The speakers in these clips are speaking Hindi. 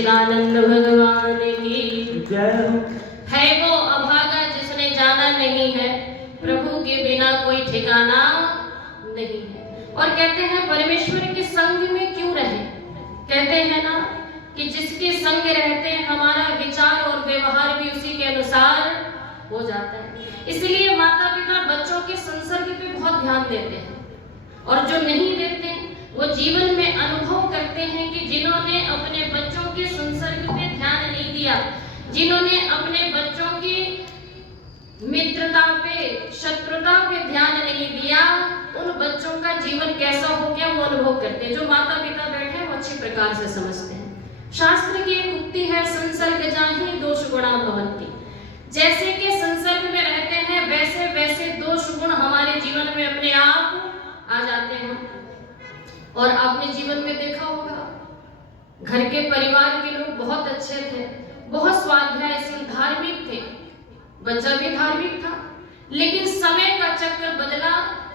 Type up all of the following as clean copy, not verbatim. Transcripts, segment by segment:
सच्चिदानंद भगवान की जय हो। है वो अभागा जिसने जाना नहीं है प्रभु के बिना कोई ठिकाना नहीं है। और कहते हैं परमेश्वर के संग में क्यों रहे, कहते हैं ना कि जिसके संग रहते हैं हमारा विचार और व्यवहार भी उसी के अनुसार हो जाता है। इसलिए माता पिता बच्चों के संसर्ग पे बहुत ध्यान देते हैं, और जो नहीं देते वो जीवन में अनुभव करते हैं कि जिन्होंने अपने बच्चों के संसर्ग पे ध्यान नहीं दिया, जिन्होंने अपने बच्चों की मित्रता पे शत्रुता पे ध्यान नहीं दिया, उन बच्चों का जीवन कैसा हो गया वो अनुभव करते हैं। जो माता पिता बैठे हैं वो अच्छी प्रकार से समझते हैं। शास्त्र की एक उक्ति है, संसर्ग जाहि दोष गुणा भवन्ति। जैसे कि संसर्ग में रहते हैं वैसे वैसे दोष गुण हमारे जीवन में अपने आप आ जाते हैं। और आपने जीवन में देखा होगा घर के परिवार के लोग बहुत अच्छे थे, बहुत स्वाध्यायशील धार्मिक थे, बच्चा भी धार्मिक था, लेकिन समय का चक्र बदला,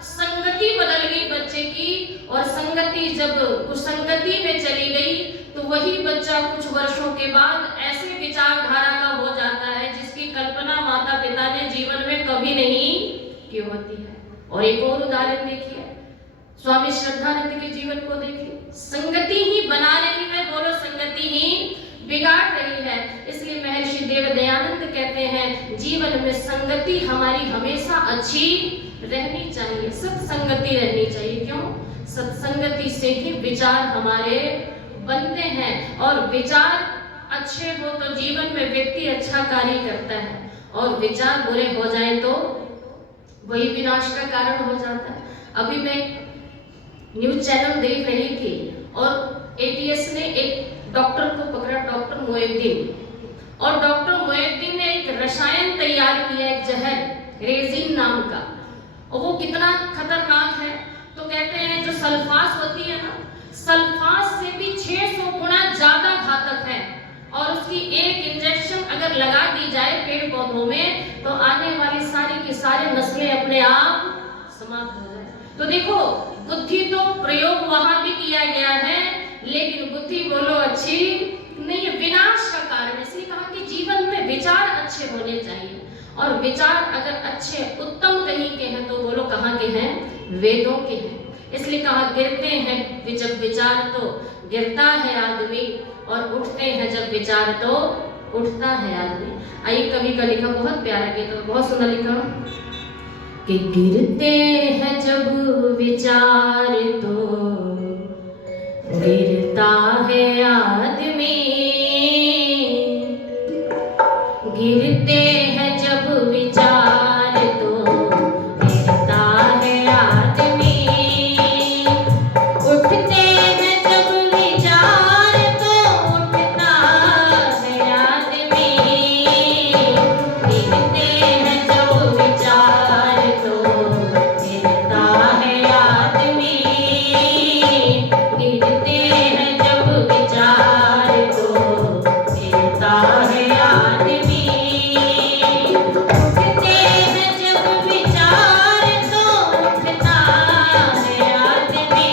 संगति बदल गई बच्चे की, और संगति जब कुसंगति में चली गई तो वही बच्चा कुछ वर्षों के बाद ऐसे विचारधारा का हो जाता है जिसकी कल्पना माता पिता ने जीवन में कभी नहीं की होती है। और एक और उदाहरण देखिए, स्वामी श्रद्धानंद के जीवन को देखिए, संगति ही बना रही है, बोलो संगति ही बिगाड़ रही है। इसलिए महर्षि देव दयानंद कहते हैं जीवन में संगति हमारी हमेशा अच्छी रहनी चाहिए, सत्संगति रहनी चाहिए। क्यों? सत्संगति से ही विचार हमारे बनते हैं, और विचार अच्छे हो तो जीवन में व्यक्ति अच्छा कार्य करता है, और विचार बुरे हो जाए तो वही विनाश का कारण हो जाता है। अभी मैं न्यूज चैनल देख रही थी और एटीएस ने एक डॉक्टर को पकड़ा, डॉक्टर मोहिउद्दीन, और डॉक्टर मोहिउद्दीन ने एक रसायन तैयार किया, एक जहर रेजिन नाम का, और वो कितना खतरनाक है। तो कहते हैं जो सल्फास होती है ना, सल्फास से भी 600 गुना ज्यादा घातक है, और उसकी एक इंजेक्शन अगर लगा दी जाए पेड़ पौधों में तो आने वाली सारी की सारी नस्लें अपने आप समाप्त हो जाए। तो देखो बुद्धि तो प्रयोग वहां भी किया गया है, लेकिन बुद्धि बोलो अच्छी नहीं, विनाश का कारण। इसलिए कहा कि जीवन में विचार अच्छे होने चाहिए, और विचार अगर अच्छे उत्तम कहीं के हैं तो बोलो कहाँ के हैं? वेदों के हैं। इसलिए कहा गिरते हैं जब विचार तो गिरता है आदमी, और उठते हैं जब विचार तो उठता है आदमी। आइए कवि का लिखा बहुत प्यारा गीत, तो बहुत सुंदर लिखा कि गिरते हैं जब विचार तो गिरता है आदमी, गिरते हैं जब विचार तो गिरता है आदमी, उठते हैं जब विचार तो उठता है आदमी, गिरते हैं जब विचार तो गिरता है आदमी, गिरते हैं जब विचार तो गिरता है आदमी, उठते हैं जब विचार तो उठता है आदमी,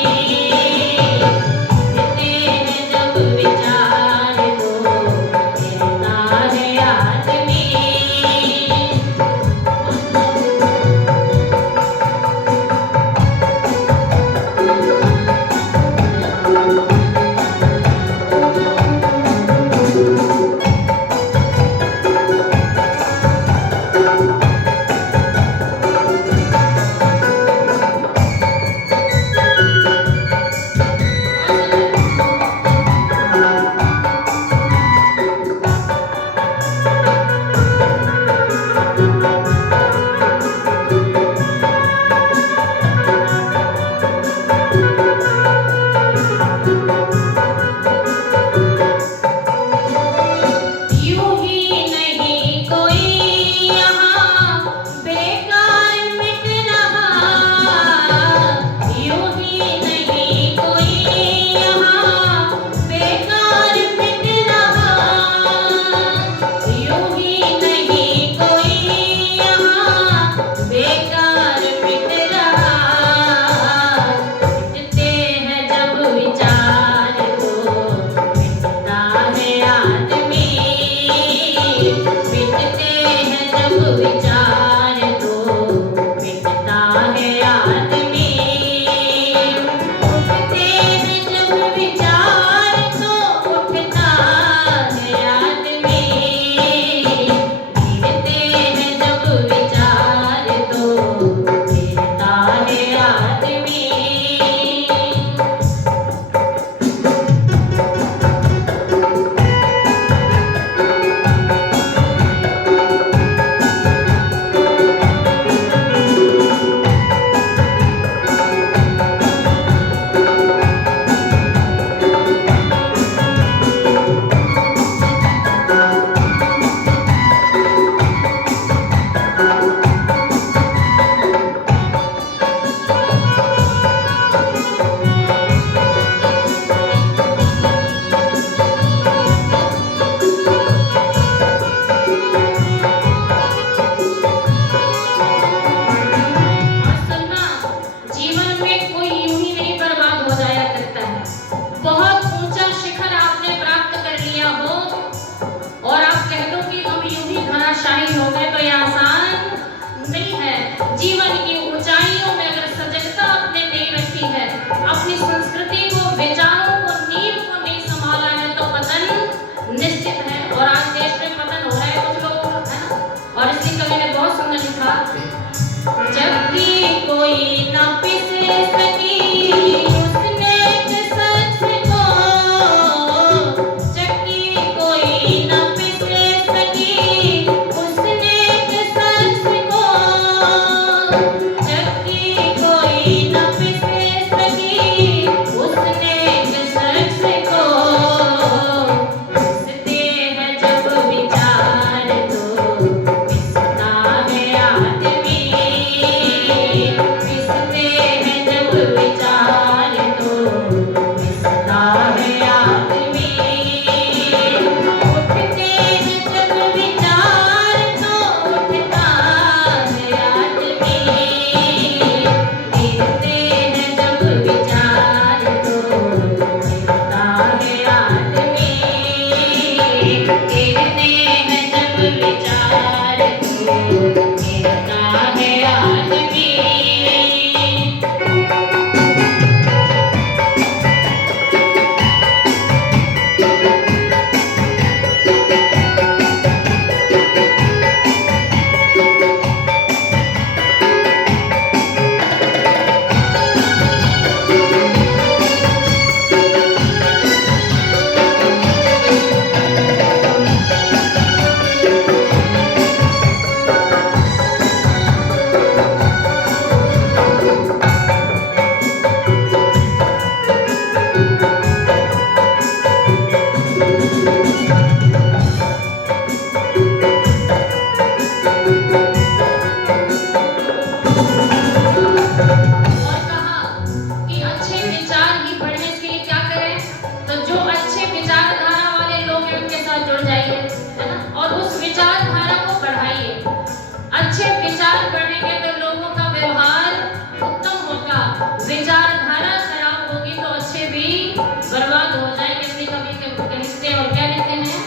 बर्बाद हो जाएंगे। अपनी कभी लिखते हैं और क्या लिखते हैं,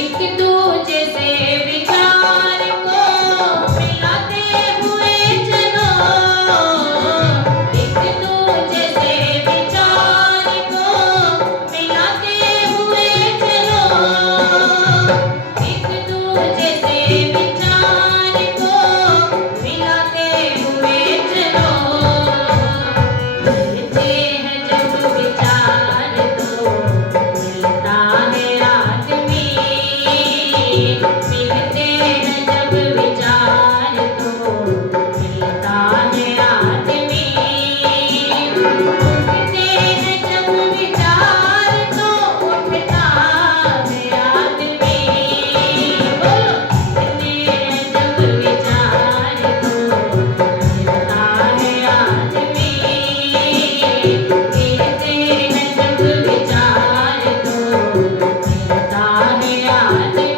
एक दूजे से विचार को मिलाते हुए चलो, एक दूजे से विचार को मिलाते हुए चलो, एक दूजे से विचार को मिलाते हुए चलो। मिलते हैं जब विचार तो मिलता है आदमी, मिलते हैं जब विचार तो मिलता है आदमी, उठते हैं जब विचार तो उठता है आदमी। बोलो, मिलते हैं जब विचार तो मिलता है आदमी, मिलते हैं जब विचार तो मिलता है आदमी।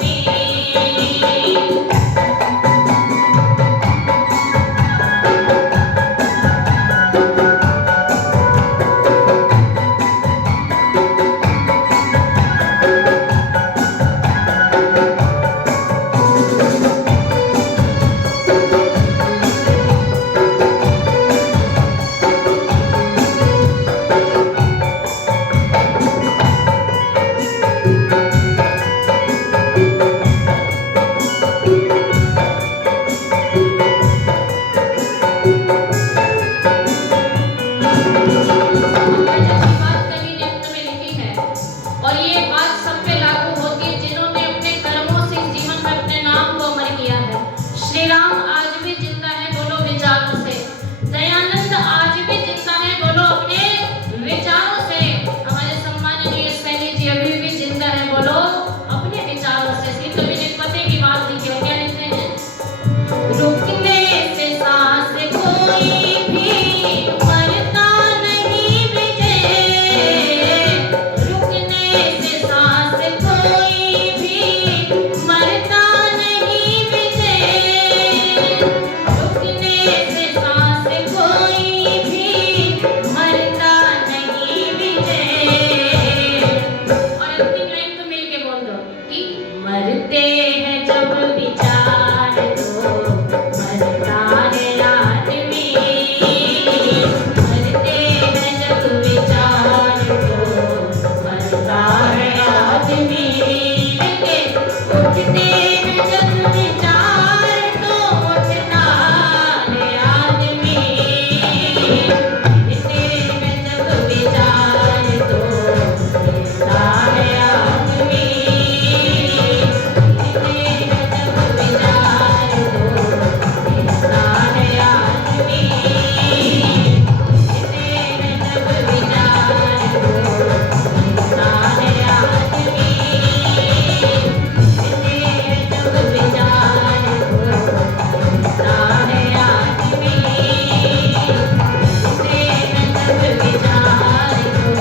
बात कवि ने अंत में लिखी है और ये बात सब पे लागू होती है जिन्होंने अपने कर्मों से जीवन में अपने नाम को अमर किया है। श्री राम आज भी जिंदा है, बोलो विचारों से। दयानंद आज भी जिंदा है, बोलो अपने विचारों से। हमारे सम्माननीय सैनी जी अभी भी जिंदा है, बोलो अपने विचारों से। श्री कवि ने पते की बात लिखी है, क्या लिखते हैं, रुकने से सांस कोई भी मरता नहीं विजय, रुकने से सांस कोई भी मरता नहीं विजय, रुकने से सांस कोई भी मरता नहीं विजय। और अंतिम लाइन तो मिलके बोल दो कि मरते हैं जब विचार तो मरता है आदमी, मरते हैं जब विचार तो मरता है आदमी, उठते हैं जब विचार तो उठता है आदमी, उठते हैं जब विचार तो उठता है आदमी, उठते हैं जब विचार तो उठता है आदमी, उठते हैं जब विचार तो उठता है आदमी, उठते हैं जब विचार तो उठता है आदमी, उठते हैं जब विचार तो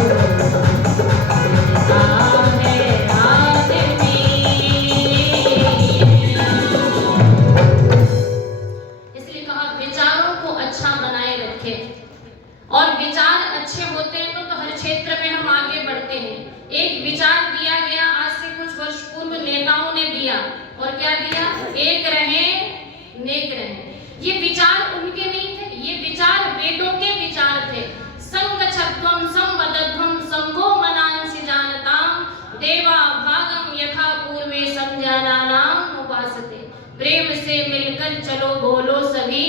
उठता है आदमी। इसलिए कहा विचारों को अच्छा बनाए रखे, और विचार अच्छे होते हैं तो हर क्षेत्र में हम आगे बढ़ते हैं। एक विचार दिया गया आज से कुछ वर्ष पूर्व नेताओं ने दिया, और क्या दिया, एक रहे नेक रहे। ये विचार उनके नहीं थे, ये विचार वेदों के विचार थे। संगच्छध्वं संवदध्वं संगो मनांसि जानताम देवा भागम यथा पूर्वे संजानानाम उपासते। प्रेम से मिलकर चलो बोलो सभी,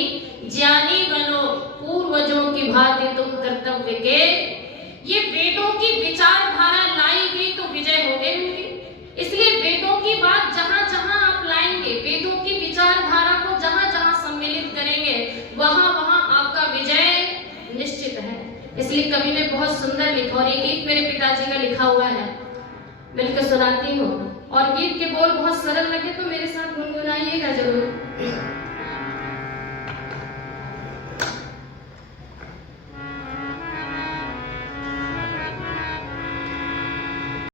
ज्ञानी बनो पूर्वजों की भांति तुम कर्तव्य के। ये वेदों की विचारधारा लाई गई तो विजय हो गई उनकी। इसलिए वेदों की बात जहां जहां आप लाएंगे, वेदों की विचारधारा को जहां जहां सम्मिलित करेंगे, वहां वहां आपका विजय निश्चित है। इसलिए कवि ने बहुत सुंदर लिखा, और ये गीत मेरे पिताजी का लिखा हुआ है, मिलकर सुनाती हूँ। और गीत के बोल बहुत सरल लगे तो मेरे साथ गुनगुनाइएगा जरूर।